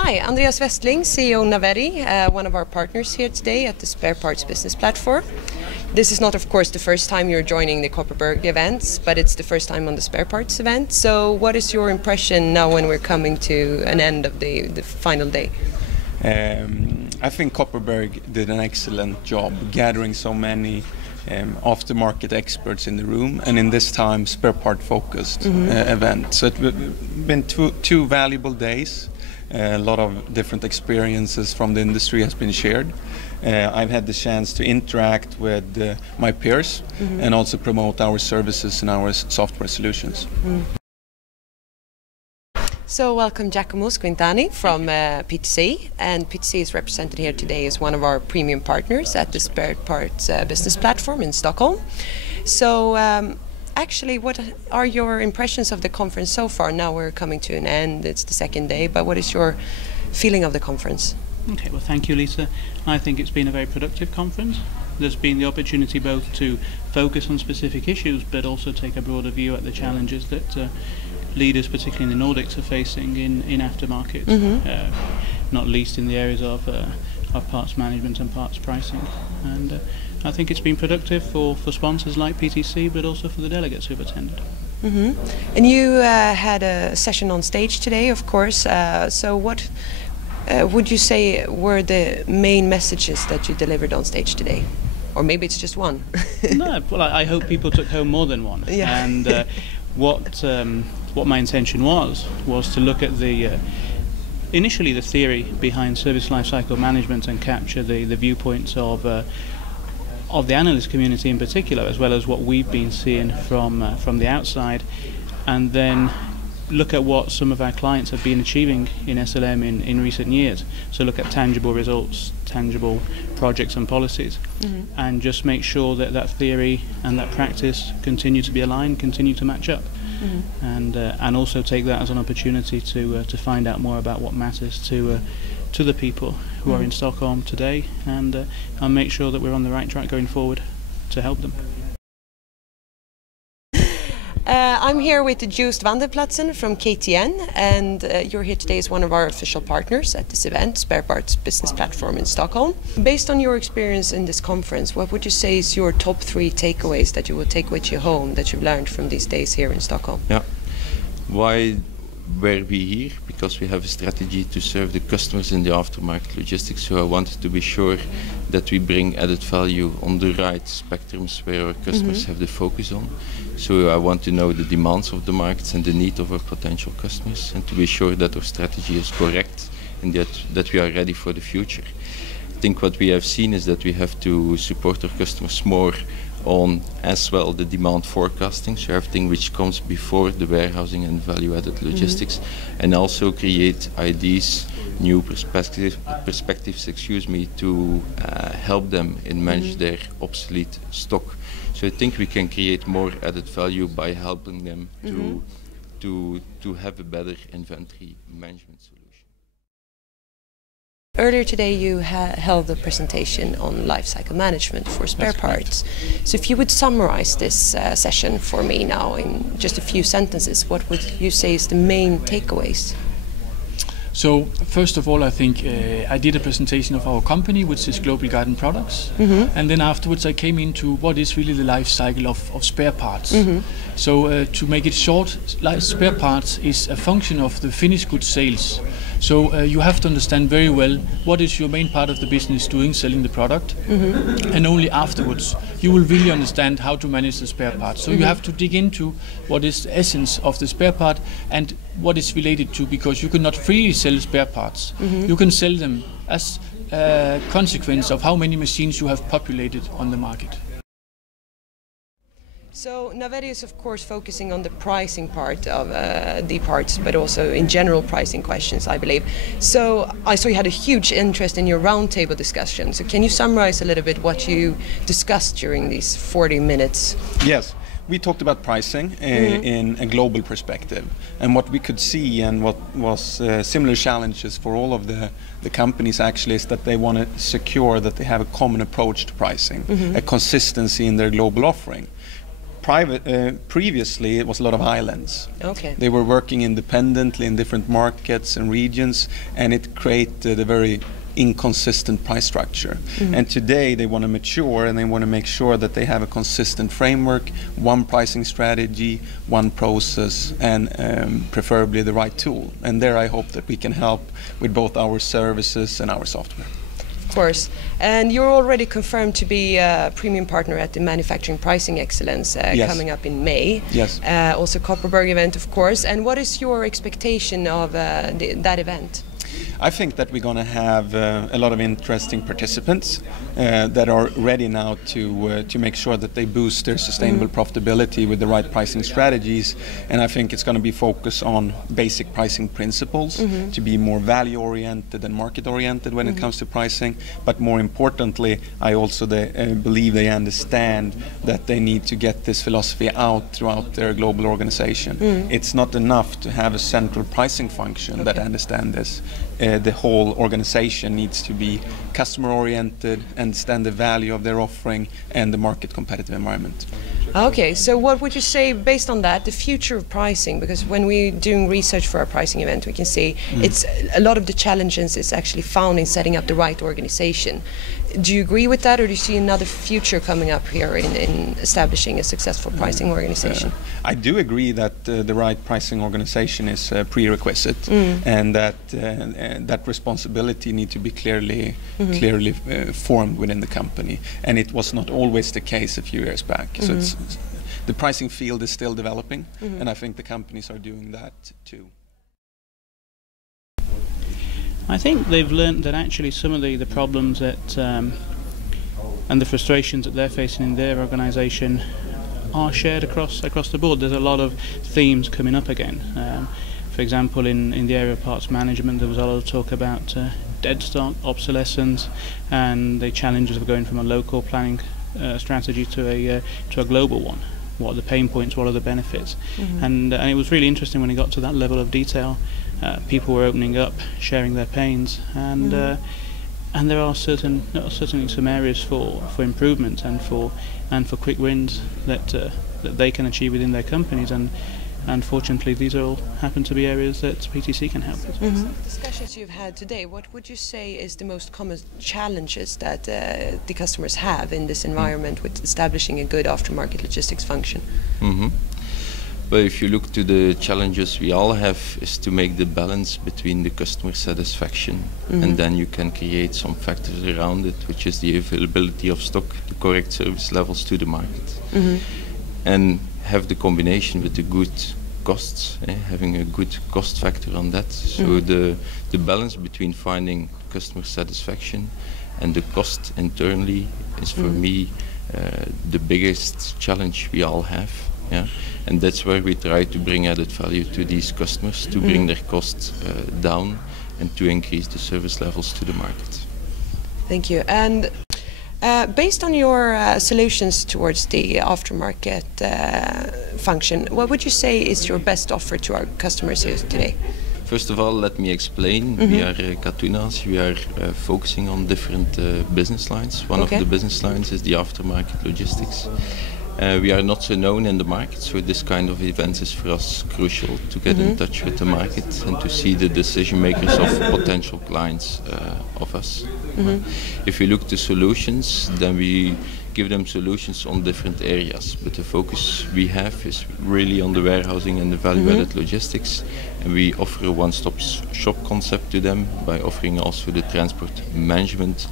Hi, Andreas Westling, CEO Navetti, one of our partners here today at the Spare Parts Business Platform. This is not, of course, the first time you're joining the Copperberg events, but it's the first time on the Spare Parts event. So what is your impression now when we're coming to an end of the final day? I think Copperberg did an excellent job gathering so many aftermarket experts in the room, and in this time spare part focused event. So it's been two valuable days. A lot of different experiences from the industry has been shared. I've had the chance to interact with my peers and also promote our services and our software solutions. So welcome Giacomo Squintani from PTC, and PTC is represented here today as one of our premium partners at the Spare Parts Business Platform in Stockholm. So actually, what are your impressions of the conference so far? Now we're coming to an end, it's the second day, but what is your feeling of the conference? Okay, well thank you, Lisa. I think it's been a very productive conference. There's been the opportunity both to focus on specific issues but also take a broader view at the challenges that leaders, particularly in the Nordics, are facing in aftermarket, not least in the areas of parts management and parts pricing. And I think it's been productive for sponsors like PTC, but also for the delegates who've attended. And you had a session on stage today, of course. So what would you say were the main messages that you delivered on stage today? Or maybe it's just one? No, well, I hope people took home more than one. Yeah. And what my intention was to look at initially the theory behind service lifecycle management and capture the viewpoints of the analyst community in particular, as well as what we've been seeing from the outside, and then look at what some of our clients have been achieving in SLM in recent years. So look at tangible results, tangible projects and policies, and just make sure that that theory and that practice continue to be aligned, continue to match up. And also take that as an opportunity to find out more about what matters to the people who are in Stockholm today, and make sure that we're on the right track going forward to help them. I'm here with Joost van der Platsen from KTN, and you're here today as one of our official partners at this event, Spare Parts Business Platform in Stockholm. Based on your experience in this conference, what would you say is your top 3 takeaways that you will take with you home that you've learned from these days here in Stockholm? Yeah. Why were we here? Because we have a strategy to serve the customers in the aftermarket logistics, so I wanted to be sure that we bring added value on the right spectrums where our customers have the focus on. So I want to know the demands of the markets and the need of our potential customers, and to be sure that our strategy is correct and that we are ready for the future. I think what we have seen is that we have to support our customers more on as well the demand forecasting, so everything which comes before the warehousing and value-added logistics, and also create ideas, new perspectives, to help them in manage their obsolete stock. So I think we can create more added value by helping them to have a better inventory management solution. Earlier today you held a presentation on lifecycle management for spare parts. So if you would summarize this session for me now in just a few sentences, what would you say is the main takeaways? So first of all, I think I did a presentation of our company, which is Global Garden Products, and then afterwards I came into what is really the life cycle of spare parts. So to make it short, spare parts is a function of the finished goods sales. So you have to understand very well what is your main part of the business doing, selling the product, and only afterwards you will really understand how to manage the spare parts. So you have to dig into what is the essence of the spare part and what is related to, because you cannot freely sell spare parts. You can sell them as a consequence of how many machines you have populated on the market. So Navetti is of course focusing on the pricing part of the parts, but also in general pricing questions, I believe. So I saw you had a huge interest in your roundtable discussion. So can you summarize a little bit what you discussed during these 40 minutes? Yes. We talked about pricing in a global perspective, and what we could see and what was similar challenges for all of the companies actually is that they want to secure that they have a common approach to pricing, a consistency in their global offering. previously it was a lot of islands. Okay. They were working independently in different markets and regions, and it created a very inconsistent price structure. And today they want to mature, and they want to make sure that they have a consistent framework, one pricing strategy, one process, and preferably the right tool. And there I hope that we can help with both our services and our software. Of course. And you're already confirmed to be a premium partner at the Manufacturing Pricing Excellence Yes. coming up in May. Yes. Also Copperberg event, of course. And what is your expectation of that event? I think that we're going to have a lot of interesting participants that are ready now to make sure that they boost their sustainable profitability with the right pricing strategies. And I think it's going to be focused on basic pricing principles to be more value-oriented and market-oriented when it comes to pricing. But more importantly, I also believe they understand that they need to get this philosophy out throughout their global organization. It's not enough to have a central pricing function that understands this. The whole organization needs to be customer oriented, understand the value of their offering and the market competitive environment. Okay, so what would you say based on that, the future of pricing? Because when we're doing research for our pricing event, we can see it's a lot of the challenges is actually found in setting up the right organization. Do you agree with that, or do you see another future coming up here in establishing a successful pricing organization? I do agree that the right pricing organization is a prerequisite, and that that responsibility needs to be clearly formed within the company. And it was not always the case a few years back. So the pricing field is still developing, and I think the companies are doing that too. I think they've learned that actually some of the problems that and the frustrations that they're facing in their organisation are shared across the board. There's a lot of themes coming up again. For example, in the area of parts management, there was a lot of talk about dead stock, obsolescence, and the challenges of going from a local planning strategy to a global one. What are the pain points? What are the benefits? And it was really interesting when it got to that level of detail. People were opening up, sharing their pains, and there are certainly some areas for improvement and for quick wins that they can achieve within their companies. And unfortunately, these all happen to be areas that PTC can help with. Discussions you've had today, what would you say is the most common challenges that the customers have in this environment with establishing a good aftermarket logistics function? But if you look to the challenges we all have, is to make the balance between the customer satisfaction and then you can create some factors around it, which is the availability of stock, the correct service levels to the market, and have the combination with the good costs, having a good cost factor on that. So the balance between finding customer satisfaction and the cost internally is for me the biggest challenge we all have. Yeah, and that's where we try to bring added value to these customers, to bring their costs down and to increase the service levels to the market. Thank you. And based on your solutions towards the aftermarket function, what would you say is your best offer to our customers here today? First of all, let me explain. We are Katunas. We are focusing on different business lines. One of the business lines is the aftermarket logistics. We are not so known in the market, so this kind of event is for us crucial to get in touch with the market and to see the decision makers of potential clients of us. If we look to solutions, then we give them solutions on different areas, but the focus we have is really on the warehousing and the value-added logistics, and we offer a one-stop shop concept to them by offering also the transport management,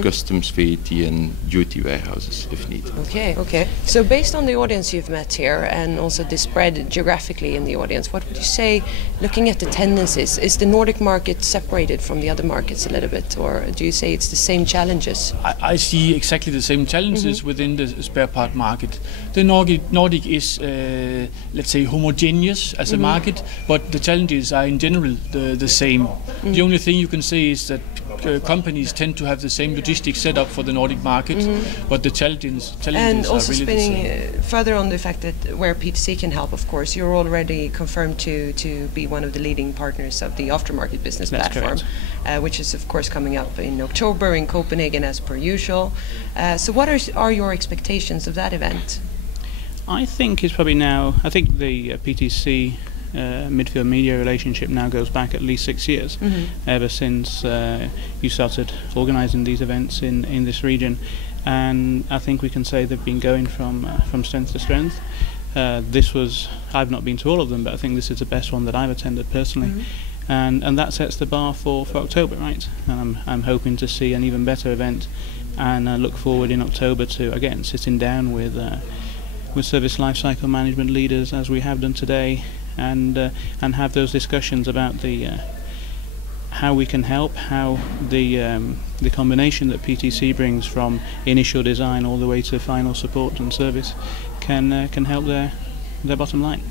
customs, VAT and duty warehouses if needed. Okay. So based on the audience you've met here and also the spread geographically in the audience, what would you say, looking at the tendencies, is the Nordic market separated from the other markets a little bit, or do you say it's the same challenges? I see exactly the same challenges within the spare part market. The Nordic is, let's say, homogeneous as a market, but the challenges are in general the same. The only thing you can say is that companies tend to have the same logistics setup for the Nordic market, but the challenges and also are really spinning the same. further on the fact that where PTC can help, of course, you're already confirmed to be one of the leading partners of the aftermarket business platform, which is of course coming up in October in Copenhagen as per usual. So what are your expectations of that event? I think it's probably now. I think the PTC midfield media relationship now goes back at least 6 years, ever since you started organising these events in this region, and I think we can say they've been going from strength to strength. I've not been to all of them, but I think this is the best one that I've attended personally. And that sets the bar for October, right? And I'm hoping to see an even better event, and I look forward in October to again sitting down with service lifecycle management leaders as we have done today, and have those discussions about how we can help, how the combination that PTC brings from initial design all the way to final support and service can help their bottom line.